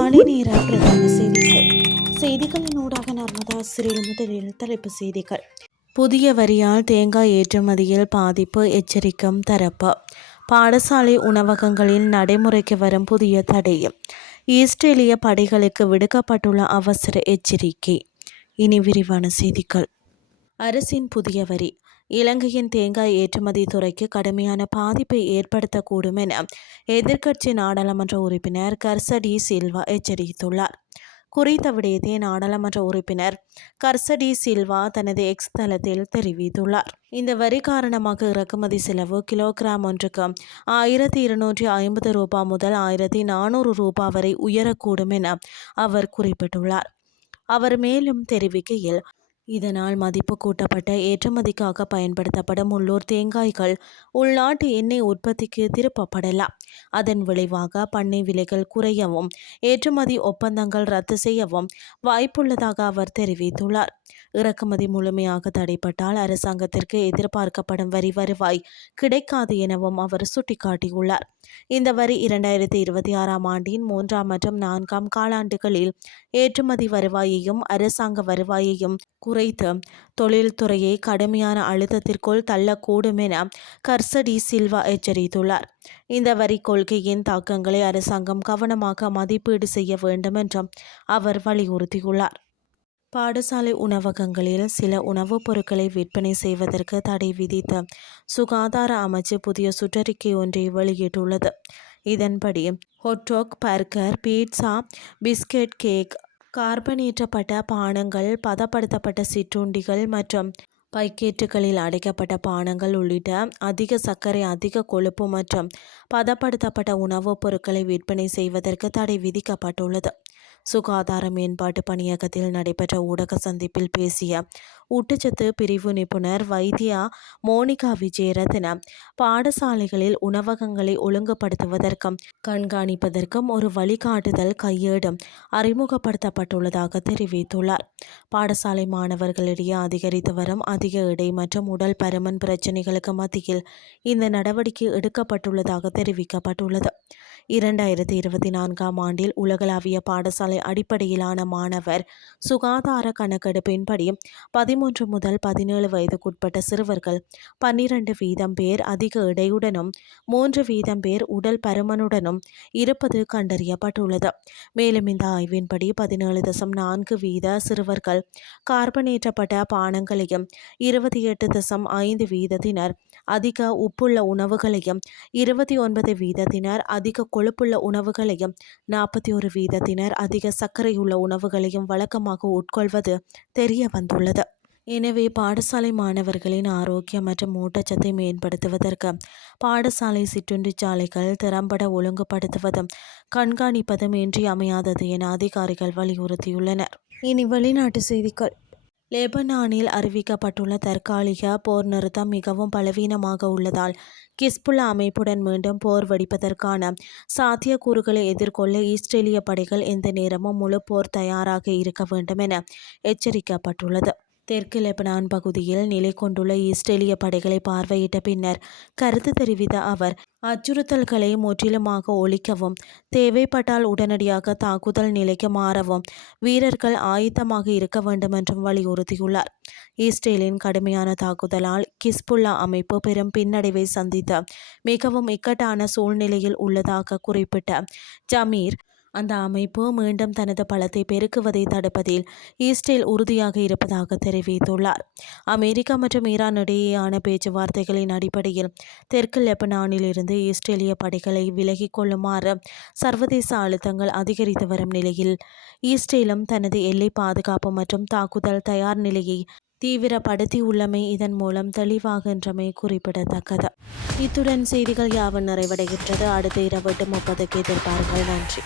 காலை நேர பிரதான செய்திகளின் ஊடாக நர்மதா சிறில் முதலில் தலைப்பு செய்திகள். புதிய வரியால் தேங்காய் ஏற்றுமதியில் பாதிப்பு, எச்சரிக்கும் தரப்பு. பாடசாலை உணவகங்களில் நடைமுறைக்கு வரும் புதிய தடை. இஸ்ரேலிய படைகளுக்கு விடுக்கப்பட்டுள்ள அவசர எச்சரிக்கை. இனி விரிவான செய்திகள். அரசின் புதிய வரி இலங்கையின் தேங்காய் ஏற்றுமதி துறைக்கு கடுமையான பாதிப்பை ஏற்படுத்தக்கூடும் என எதிர்க்கட்சி நாடாளுமன்ற உறுப்பினர் கர்சடி சில்வா எச்சரித்துள்ளார். குறித்த விடயத்தை நாடாளுமன்ற உறுப்பினர் கர்சடி சில்வா தனது எக்ஸ் தளத்தில் தெரிவித்துள்ளார். இந்த வரி காரணமாக இறக்குமதி செலவு கிலோகிராம் ஒன்றுக்கு 1250 ரூபாய் முதல் 1400 ரூபாய் வரை உயரக்கூடும் என அவர் குறிப்பிட்டுள்ளார். அவர் மேலும் தெரிவிக்கையில், இதனால் மதிப்பு கூட்டப்பட்ட ஏற்றுமதிக்காக பயன்படுத்தப்படும் உள்ளூர் தேங்காய்கள் உள்நாட்டு எண்ணெய் உற்பத்திக்கு திருப்பப்படலாம். அதன் விளைவாக பண்ணை விலைகள் குறையவும் ஏற்றுமதி ஒப்பந்தங்கள் ரத்து செய்யவும் வாய்ப்புள்ளதாக அவர் தெரிவித்துள்ளார். இறக்குமதி முழுமையாக தடைப்பட்டால் அரசாங்கத்திற்கு எதிர்பார்க்கப்படும் வரி வருவாய் கிடைக்காது எனவும் அவர் சுட்டிக்காட்டியுள்ளார். இந்த வரி 2026ஆம் ஆண்டின் 3ஆம் மற்றும் 4ஆம் காலாண்டுகளில் ஏற்றுமதி வருவாயையும் அரசாங்க வருவாயையும் குறைத்து தொழில்துறையை கடுமையான அழுத்தத்திற்குள் தள்ளக்கூடும் என கர்சடி சில்வா எச்சரித்துள்ளார். இந்த வரி கொள்கையின் தாக்கங்களை அரசாங்கம் கவனமாக மதிப்பீடு செய்ய வேண்டும் என்றும் அவர் வலியுறுத்தியுள்ளார். பாடசாலை உணவகங்களில் சில உணவுப் பொருட்களை விற்பனை செய்வதற்கு தடை விதித்து சுகாதார அமைச்சு புதிய சுற்றறிக்கை ஒன்றை வெளியிட்டுள்ளது. இதன்படி ஹொட்டாக், பர்கர், பீட்சா, பிஸ்கட், கேக், கார்பனேற்றப்பட்ட பானங்கள், பதப்படுத்தப்பட்ட சிற்றுண்டிகள் மற்றும் பைக்கெட்டுகளில் அடைக்கப்பட்ட பானங்கள் உள்ளிட்ட அதிக சர்க்கரை, அதிக கொழுப்பு மற்றும் பதப்படுத்தப்பட்ட உணவுப் பொருட்களை விற்பனை செய்வதற்கு தடை விதிக்கப்பட்டுள்ளது. சுகாதார மேம்பாட்டு பணியகத்தில் நடைபெற்ற ஊடக சந்திப்பில் பேசிய ஊட்டச்சத்து பிரிவு நிபுணர் வைத்தியா மோனிகா விஜயரத்ன, பாடசாலைகளில் உணவகங்களை ஒழுங்குபடுத்துவதற்கும் கண்காணிப்பதற்கும் ஒரு வழிகாட்டுதல் கையேடு அறிமுகப்படுத்தப்பட்டுள்ளதாக தெரிவித்துள்ளார். பாடசாலை மாணவர்களிடையே அதிகரித்து வரும் அதிக எடை மற்றும் உடல் பருமன் பிரச்சினைகளுக்கு மத்தியில் இந்த நடவடிக்கை எடுக்கப்பட்டுள்ளதாக தெரிவிக்கப்பட்டுள்ளது. 2024ஆம் ஆண்டில் உலகளாவிய பாடசாலை அடிப்படையிலான மாணவர் சுகாதார கணக்கெடுப்பின்படி 13 முதல் 17 வயதுக்குட்பட்ட சிறுவர்கள் 12% பேர் அதிக எடையுடனும் 3% பேர் உடல் பருமனுடனும் இருப்பது கண்டறியப்பட்டுள்ளது. மேலும் இந்த ஆய்வின்படி 17.4% சிறுவர்கள் கார்பனேற்றப்பட்ட பானங்களையும், 28.5% அதிக உப்புள்ள உணவுகளையும், 29% அதிக கொழுப்புள்ள உணவுகளையும், 41% அதிக சர்க்கரையுள்ள உணவுகளையும் வழக்கமாக உட்கொள்வது தெரிய வந்துள்ளது. எனவே பாடசாலை மாணவர்களின் ஆரோக்கியம் மற்றும் ஊட்டச்சத்தை மேம்படுத்துவதற்கு பாடசாலை சிற்றுண்டிச்சாலைகள் திறம்பட ஒழுங்குபடுத்துவதும் கண்காணிப்பதும் இன்றியமையாதது என அதிகாரிகள் வலியுறுத்தியுள்ளனர். இனி வெளிநாட்டு செய்திகள். லெபனானில் அறிவிக்கப்பட்டுள்ள தற்காலிக போர் நிறுத்தம் மிகவும் பலவீனமாக உள்ளதால் கிஸ்புல்லா அமைப்புடன் மீண்டும் போர் வெடிப்பதற்கான சாத்தியக்கூறுகளை எதிர்கொள்ள இஸ்ரேலிய படைகள் எந்த நேரமும் முழு போர் தயாராக இருக்க வேண்டும் என எச்சரிக்கப்பட்டுள்ளது. தெற்கு லெபனான் பகுதியில் நிலை கொண்டுள்ள இஸ்ரேலிய படைகளை பார்வையிட்ட பின்னர் கருத்து தெரிவித்த அவர், அச்சுறுத்தல்களை முற்றிலுமாக ஒழிக்கவும், தேவைப்பட்டால் உடனடியாக தாக்குதல் நிலைக்கு மாறவும் வீரர்கள் ஆயத்தமாக இருக்க வேண்டும் என்றும் வலியுறுத்தியுள்ளார். இஸ்ரேலின் கடுமையான தாக்குதலால் கிஸ்புல்லா அமைப்பு பெரும் பின்னடைவை சந்தித்த மிகவும் இக்கட்டான சூழ்நிலையில் உள்ளதாக குறிப்பிட்ட ஜமீர், அந்த அமைப்பு மீண்டும் தனது பலத்தை பெருக்குவதை தடுப்பதில் இஸ்ரேல் உறுதியாக இருப்பதாக தெரிவித்துள்ளார். அமெரிக்கா மற்றும் ஈரான் இடையேயான பேச்சுவார்த்தைகளின் அடிப்படையில் தெற்கு லெபனானில் இருந்து இஸ்ரேலிய படைகளை விலகிக் கொள்ளுமாறு சர்வதேச அழுத்தங்கள் அதிகரித்து வரும் நிலையில் இஸ்ரேலும் தனது எல்லை பாதுகாப்பு மற்றும் தாக்குதல் தயார் நிலையை தீவிரப்படுத்தியுள்ளமை இதன் மூலம் தெளிவாகின்றமை குறிப்பிடத்தக்கது. இத்துடன் செய்திகள் யாவும் நிறைவடைகின்றது. அடுத்த இரவு 8:30 எதிர்பாருங்கள். நன்றி.